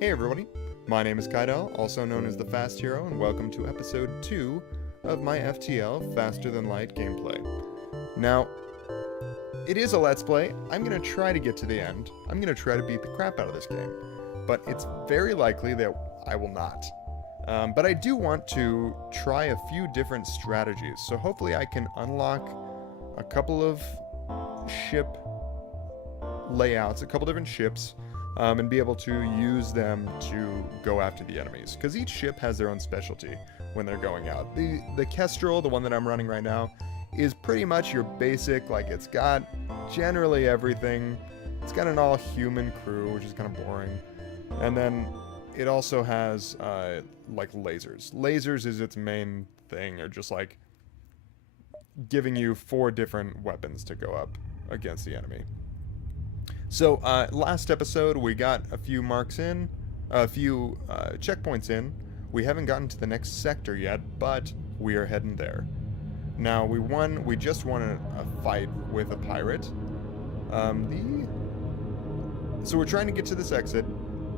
Hey everybody, my name is Kydell, also known as the Fast Hero, and welcome to episode 2 of my FTL Faster Than Light gameplay. Now, it is a Let's Play. I'm going to try to get to the end. I'm going to try to beat the crap out of this game, but it's very likely that I will not. But I do want to try a few different strategies, so hopefully I can unlock a couple of ship layouts, a couple different ships, and be able to use them to go after the enemies. Because each ship has their own specialty when they're going out. The Kestrel, the one that I'm running right now, is pretty much your basic, like it's got generally everything. It's got an all-human crew, which is kind of boring. And then it also has, like, lasers. Lasers is its main thing, or just like giving you 4 different weapons to go up against the enemy. So, last episode, we got a few marks in, a few checkpoints in. We haven't gotten to the next sector yet, but we are heading there. Now, we just won a fight with a pirate. So we're trying to get to this exit,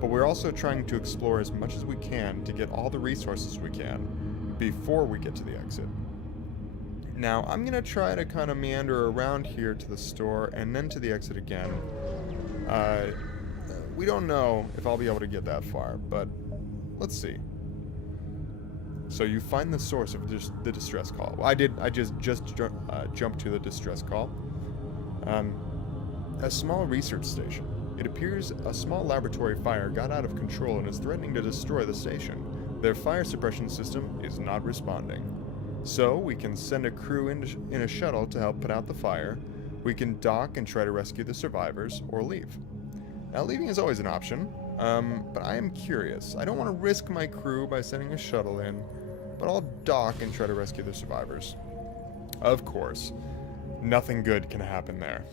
but we're also trying to explore as much as we can to get all the resources we can before we get to the exit. Now, I'm going to try to kind of meander around here to the store and then to the exit again. We don't know if I'll be able to get that far, but let's see. So you find the source of the distress call. Well, I just jumped to the distress call. A small research station. It appears a small laboratory fire got out of control and is threatening to destroy the station. Their fire suppression system is not responding. So we can send a crew in a shuttle to help put out the fire. We can dock and try to rescue the survivors, or leave. Now, leaving is always an option, but I am curious. I don't want to risk my crew by sending a shuttle in, but I'll dock and try to rescue the survivors. Of course, nothing good can happen there.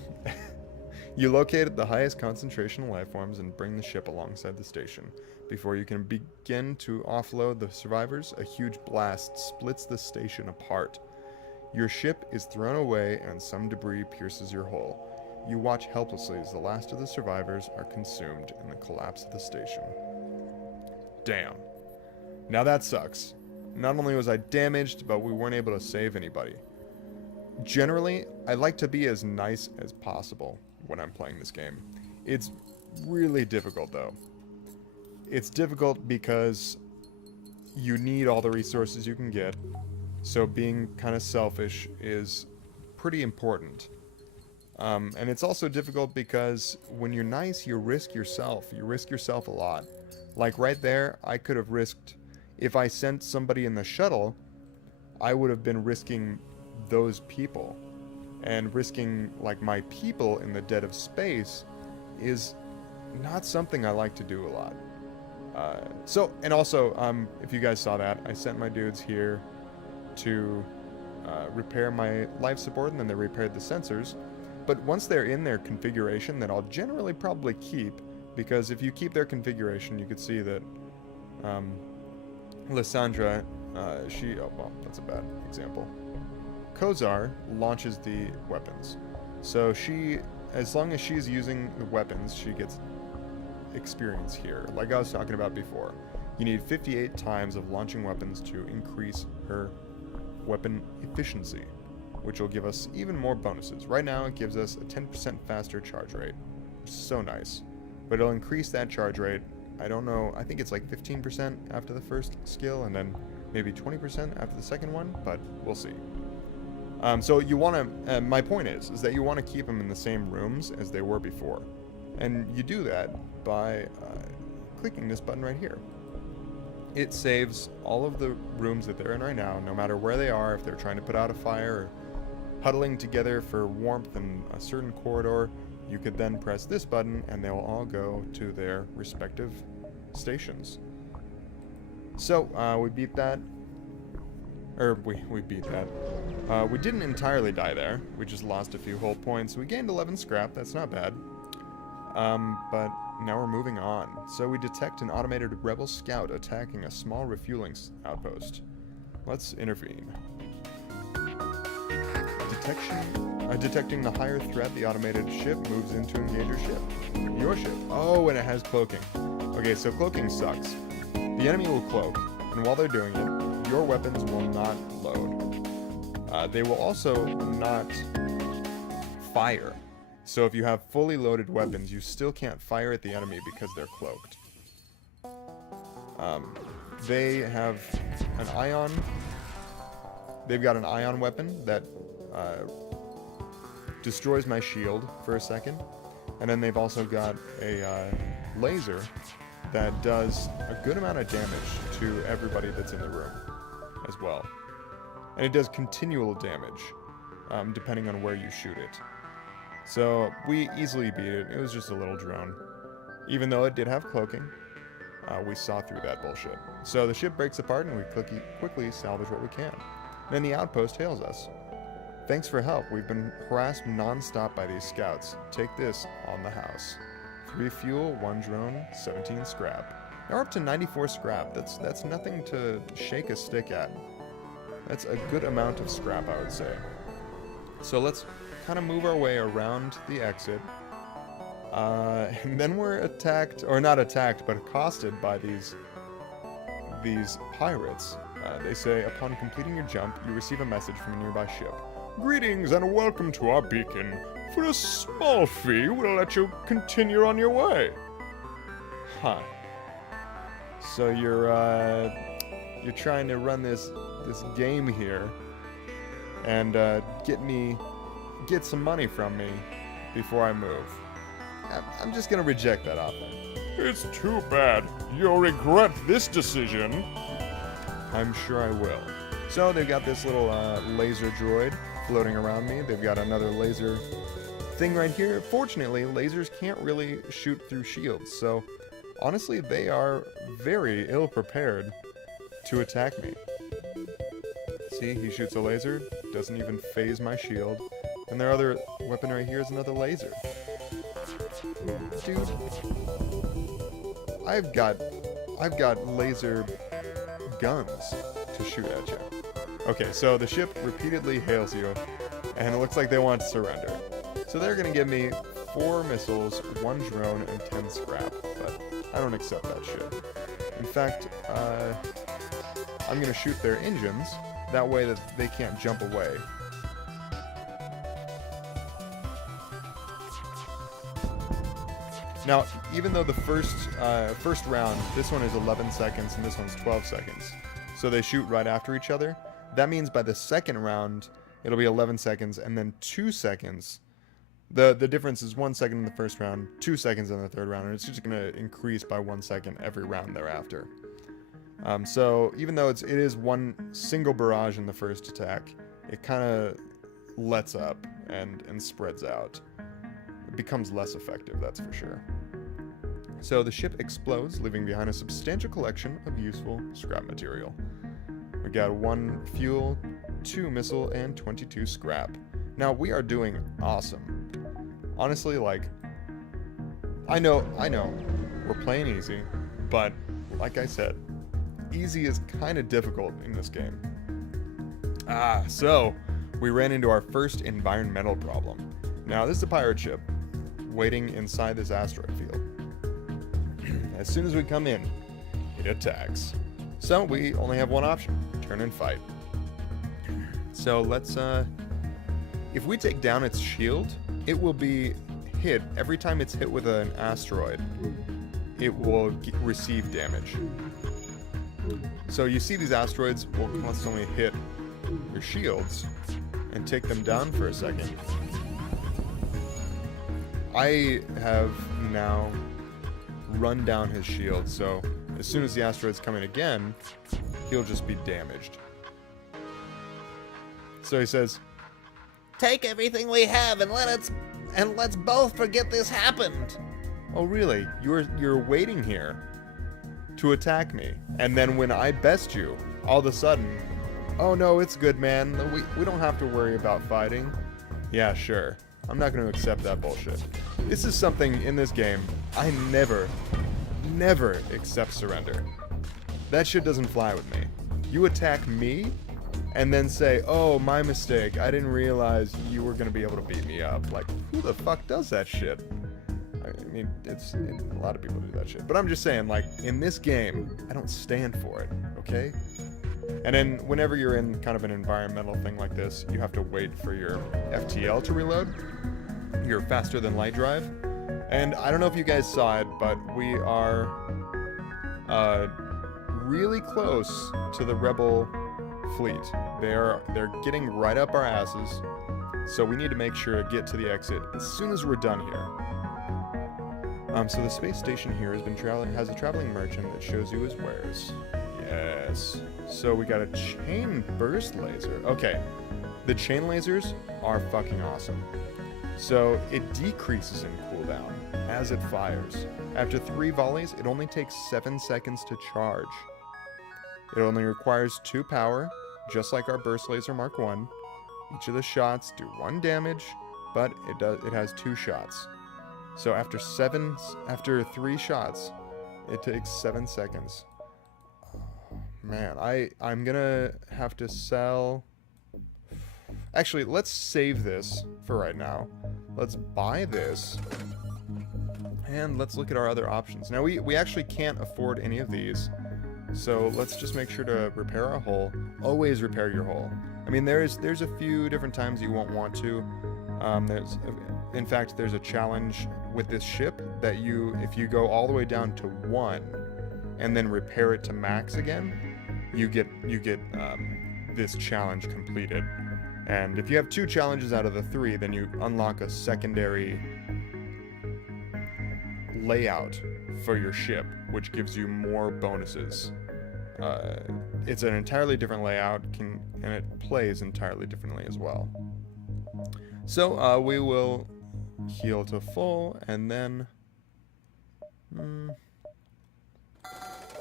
You locate the highest concentration of life forms and bring the ship alongside the station. Before you can begin to offload the survivors, a huge blast splits the station apart. Your ship is thrown away and some debris pierces your hull. You watch helplessly as the last of the survivors are consumed in the collapse of the station. Damn. Now that sucks. Not only was I damaged, but we weren't able to save anybody. Generally, I like to be as nice as possible when I'm playing this game. It's really difficult though. It's difficult because you need all the resources you can get. So being kind of selfish is pretty important. And it's also difficult because when you're nice, you risk yourself. You risk yourself a lot. Like right there, I could have risked... If I sent somebody in the shuttle, I would have been risking those people. And risking, like, my people in the dead of space is not something I like to do a lot. And also, if you guys saw that, I sent my dudes here to repair my life support, and then they repaired the sensors. But once they're in their configuration, that I'll generally probably keep, because if you keep their configuration, you could see that Lysandra, oh, well, that's a bad example. Kozar launches the weapons. So as long as she's using the weapons, she gets experience here. Like I was talking about before, you need 58 times of launching weapons to increase her weapon efficiency, which will give us even more bonuses. Right now it gives us a 10% faster charge rate, which is so nice, but it'll increase that charge rate. I don't know, I think it's like 15% after the first skill and then maybe 20% after the second one, but we'll see. So you want to, my point is that you want to keep them in the same rooms as they were before. And you do that by clicking this button right here. It saves all of the rooms that they're in right now, no matter where they are, if they're trying to put out a fire or huddling together for warmth in a certain corridor. You could then press this button and they'll all go to their respective stations. So, we beat that. We beat that. We didn't entirely die there. We just lost a few hull points. We gained 11 scrap. That's not bad. But now we're moving on. So we detect an automated rebel scout attacking a small refueling outpost. Let's intervene. Detecting the higher threat, the automated ship moves in to engage your ship. Your ship. Oh, and it has cloaking. Okay, so cloaking sucks. The enemy will cloak, and while they're doing it, your weapons will not load. They will also not fire. So if you have fully loaded weapons, you still can't fire at the enemy because they're cloaked. They have an ion. They've got an ion weapon that destroys my shield for a second. And then they've also got a laser that does a good amount of damage to everybody that's in the room as well. And it does continual damage, depending on where you shoot it. So we easily beat it. It was just a little drone. Even though it did have cloaking, we saw through that bullshit. So the ship breaks apart and we quickly salvage what we can. Then the outpost hails us. Thanks for help. We've been harassed non-stop by these scouts. Take this on the house. 3 fuel, 1 drone, 17 scrap. Now we're up to 94 scrap. That's nothing to shake a stick at. That's a good amount of scrap, I would say. So let's kind of move our way around the exit. And then we're attacked, or not attacked, but accosted by these pirates. They say, upon completing your jump, you receive a message from a nearby ship. Greetings and welcome to our beacon. For a small fee, we'll let you continue on your way. Huh. So you're trying to run this game here and get some money from me before I move. I'm just gonna reject that offer. It's too bad. You'll regret this decision. I'm sure I will. So they've got this little laser droid floating around me. They've got another laser thing right here. Fortunately, lasers can't really shoot through shields, so honestly, they are very ill prepared to attack me. See, he shoots a laser, doesn't even phase my shield, and their other weapon right here is another laser. Dude, I've got laser guns to shoot at you. Okay, so the ship repeatedly hails you, and it looks like they want to surrender. So they're gonna give me 4 missiles, 1 drone, and 10 scrap, but I don't accept that shit. In fact, I'm gonna shoot their engines, that way that they can't jump away. Now, even though the first round, this one is 11 seconds and this one's 12 seconds, so they shoot right after each other, that means by the second round, it'll be 11 seconds and then 2 seconds. The difference is 1 second in the first round, 2 seconds in the third round, and it's just going to increase by 1 second every round thereafter. So even though it is one single barrage in the first attack, it kind of lets up and spreads out. It becomes less effective, that's for sure. So the ship explodes, leaving behind a substantial collection of useful scrap material. We got 1 fuel, 2 missile, and 22 scrap. Now we are doing awesome. Honestly, like, I know, we're playing easy, but like I said, easy is kind of difficult in this game. So we ran into our first environmental problem. Now this is a pirate ship waiting inside this asteroid field. As soon as we come in, it attacks. So we only have one option, turn and fight. So let's, if we take down its shield, it will be hit, every time it's hit with an asteroid, it will receive damage. So you see these asteroids will constantly hit your shields and take them down for a second. I have now run down his shield, so as soon as the asteroid's coming again, he'll just be damaged. So he says, "Take everything we have and let's both forget this happened." "Oh really? You're waiting here to attack me, and then when I best you, all of a sudden, oh no, it's good, man. We don't have to worry about fighting." Yeah, sure. I'm not going to accept that bullshit. This is something in this game I never accept surrender. That shit doesn't fly with me. You attack me and then say, "Oh, my mistake. I didn't realize you were going to be able to beat me up." Like, who the fuck does that shit? I mean, a lot of people do that shit. But I'm just saying, like, in this game, I don't stand for it, okay? And then whenever you're in kind of an environmental thing like this, you have to wait for your FTL to reload, your faster than light drive. And I don't know if you guys saw it, but we are really close to the rebel fleet. They're getting right up our asses, so we need to make sure to get to the exit as soon as we're done here. So the space station here has a traveling merchant that shows you his wares. Yes. So we got a chain burst laser. Okay, the chain lasers are fucking awesome. So it decreases in cooldown as it fires. After 3 volleys, it only takes 7 seconds to charge. It only requires 2 power, just like our burst laser Mark 1. Each of the shots do 1 damage, but it has 2 shots. So after 3 shots, it takes 7 seconds. Man, I'm gonna have to sell... Actually, let's save this for right now. Let's buy this. And let's look at our other options. Now, we actually can't afford any of these. So let's just make sure to repair our hull. Always repair your hull. I mean, there's a few different times you won't want to. In fact, there's a challenge with this ship that if you go all the way down to 1 and then repair it to max again, you get this challenge completed. And if you have 2 challenges out of the 3, then you unlock a secondary layout for your ship, which gives you more bonuses. It's an entirely different layout, and it plays entirely differently as well. So we will heal to full, and then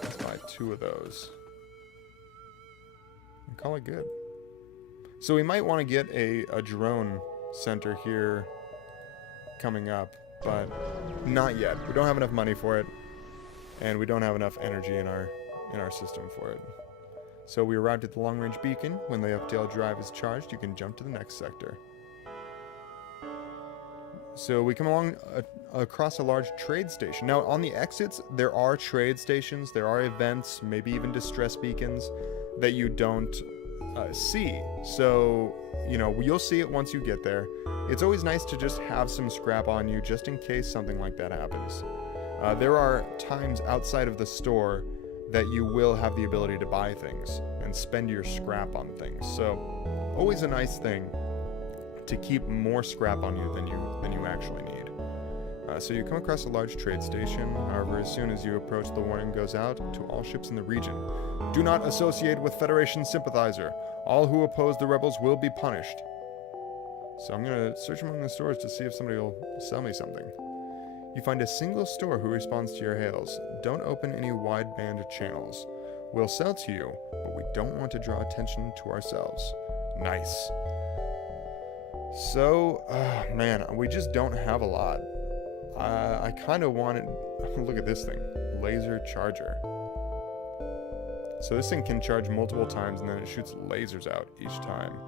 let's buy 2 of those and call it good. So we might want to get a drone center here coming up, but not yet. We don't have enough money for it, and we don't have enough energy in our system for it. So we arrived at the long-range beacon. When the FTL drive is charged, you can jump to the next sector. So we come along across a large trade station. Now, on the exits, there are trade stations, there are events, maybe even distress beacons that you don't see. So, you'll see it once you get there. It's always nice to just have some scrap on you just in case something like that happens. There are times outside of the store that you will have the ability to buy things and spend your scrap on things. So, always a nice thing to keep more scrap on you than you actually need. So you come across a large trade station. However, as soon as you approach, the warning goes out to all ships in the region. Do not associate with Federation sympathizer. All who oppose the rebels will be punished. So I'm going to search among the stores to see if somebody will sell me something. You find a single store who responds to your hails. Don't open any wideband channels. We'll sell to you, but we don't want to draw attention to ourselves. Nice. So, man, we just don't have a lot. I kind of wanted... Look at this thing. Laser charger. So this thing can charge multiple times, and then it shoots lasers out each time.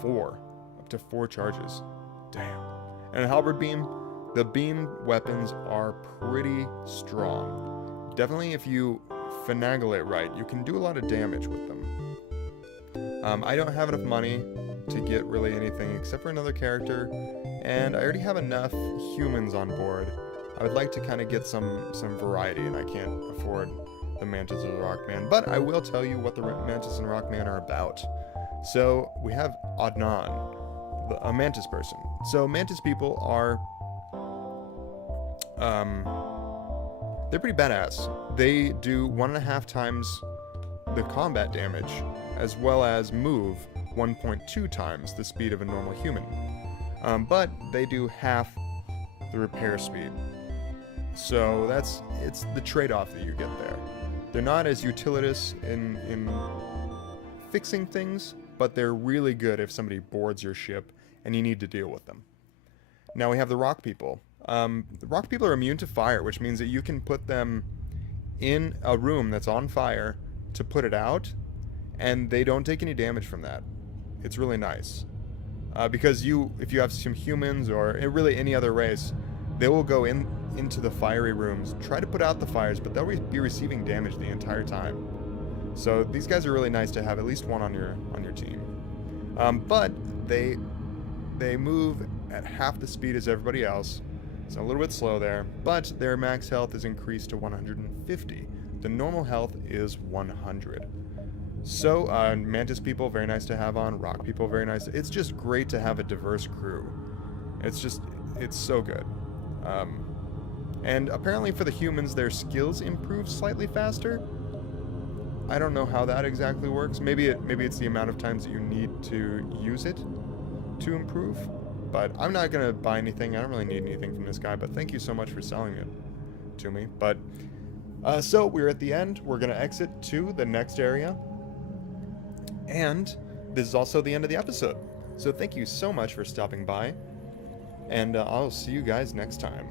4. Up to 4 charges. Damn. And a halberd beam. The beam weapons are pretty strong. Definitely, if you finagle it right, you can do a lot of damage with them. I don't have enough money to get really anything except for another character, and I already have enough humans on board. I would like to kind of get some variety, and I can't afford the Mantis or the Rockman, but I will tell you what the Mantis and Rockman are about. So we have Adnan, a Mantis person. So Mantis people are they're pretty badass. They do 1.5 times the combat damage, as well as move 1.2 times the speed of a normal human. But they do half the repair speed. So it's the trade-off that you get there. They're not as utilitarian in fixing things, but they're really good if somebody boards your ship and you need to deal with them. Now we have the rock people. The rock people are immune to fire, which means that you can put them in a room that's on fire to put it out, and they don't take any damage from that. It's really nice. Because if you have some humans or really any other race, They will go into the fiery rooms, try to put out the fires, but they'll be receiving damage the entire time. So these guys are really nice to have at least one on your team. But they move at half the speed as everybody else. It's a little bit slow there, but their max health is increased to 150. The normal health is 100. So, Mantis people, very nice to have on. Rock people, very nice. It's just great to have a diverse crew. It's so good. And apparently for the humans, their skills improve slightly faster. I don't know how that exactly works. Maybe it's the amount of times that you need to use it to improve. But I'm not going to buy anything. I don't really need anything from this guy, but thank you so much for selling it to me. But, so we're at the end. We're going to exit to the next area. And this is also the end of the episode. So thank you so much for stopping by. And I'll see you guys next time.